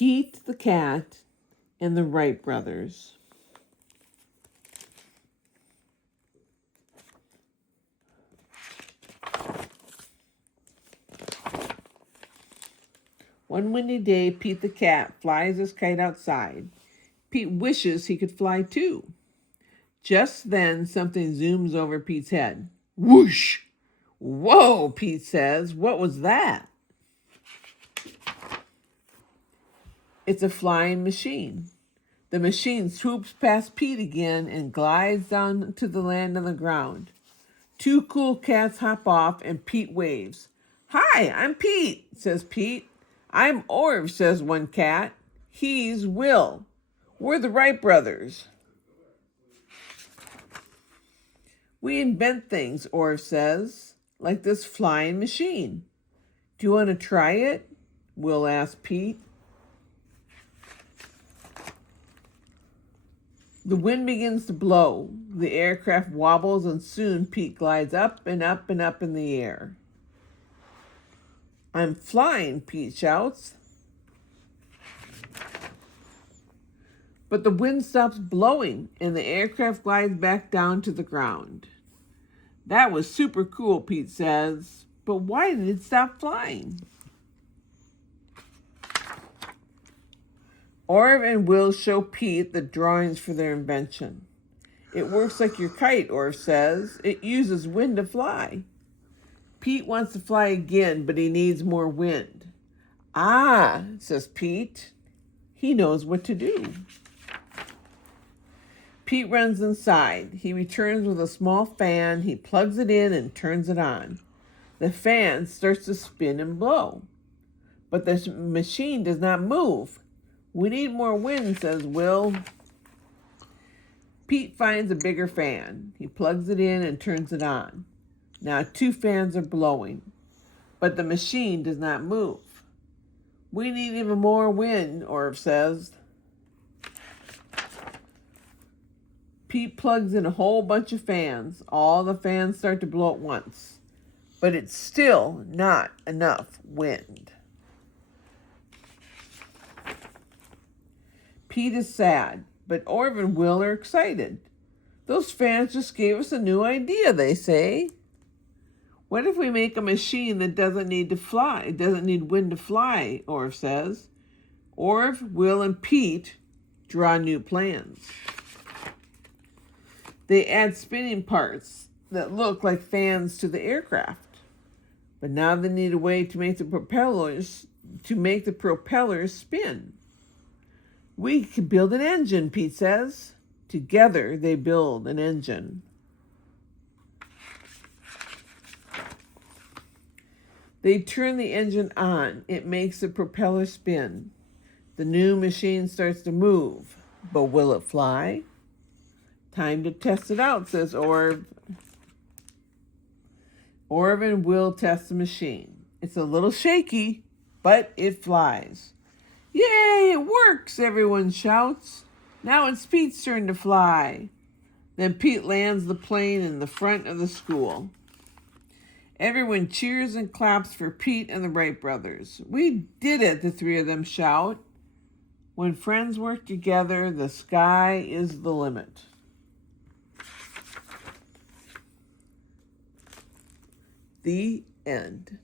Pete the Cat and the Wright brothers. One windy day, Pete the Cat flies his kite outside. Pete wishes he could fly too. Just then, something zooms over Pete's head. Whoosh! Whoa, Pete says. What was that? It's a flying machine. The machine swoops past Pete again and glides down to the land on the ground. Two cool cats hop off and Pete waves. Hi, I'm Pete, says Pete. I'm Orv, says one cat. He's Will. We're the Wright brothers. We invent things, Orv says, like this flying machine. Do you want to try it? Will asked Pete. The wind begins to blow. The aircraft wobbles and soon Pete glides up and up and up in the air. I'm flying, Pete shouts. But the wind stops blowing and the aircraft glides back down to the ground. That was super cool, Pete says. But why did it stop flying? Orv and Will show Pete the drawings for their invention. It works like your kite, Orv says. It uses wind to fly. Pete wants to fly again, but he needs more wind. Ah, says Pete. He knows what to do. Pete runs inside. He returns with a small fan. He plugs it in and turns it on. The fan starts to spin and blow. But the machine does not move. We need more wind, says Will. Pete finds a bigger fan. He plugs it in and turns it on. Now 2 fans are blowing, but the machine does not move. We need even more wind, Orv says. Pete plugs in a whole bunch of fans. All the fans start to blow at once, but it's still not enough wind. Pete is sad, but Orv and Will are excited. Those fans just gave us a new idea, they say. What if we make a machine that doesn't need to fly? It doesn't need wind to fly, Orv says. Orv, Will, and Pete draw new plans. They add spinning parts that look like fans to the aircraft. But now they need a way to make the propellers spin. We can build an engine, Pete says. Together they build an engine. They turn the engine on. It makes the propeller spin. The new machine starts to move. But will it fly? Time to test it out, says Orv. Orv and Will test the machine. It's a little shaky, but it flies. Yay, it works, everyone shouts. Now it's Pete's turn to fly. Then Pete lands the plane in the front of the school. Everyone cheers and claps for Pete and the Wright brothers. We did it, the 3 of them shout. When friends work together, the sky is the limit. The end.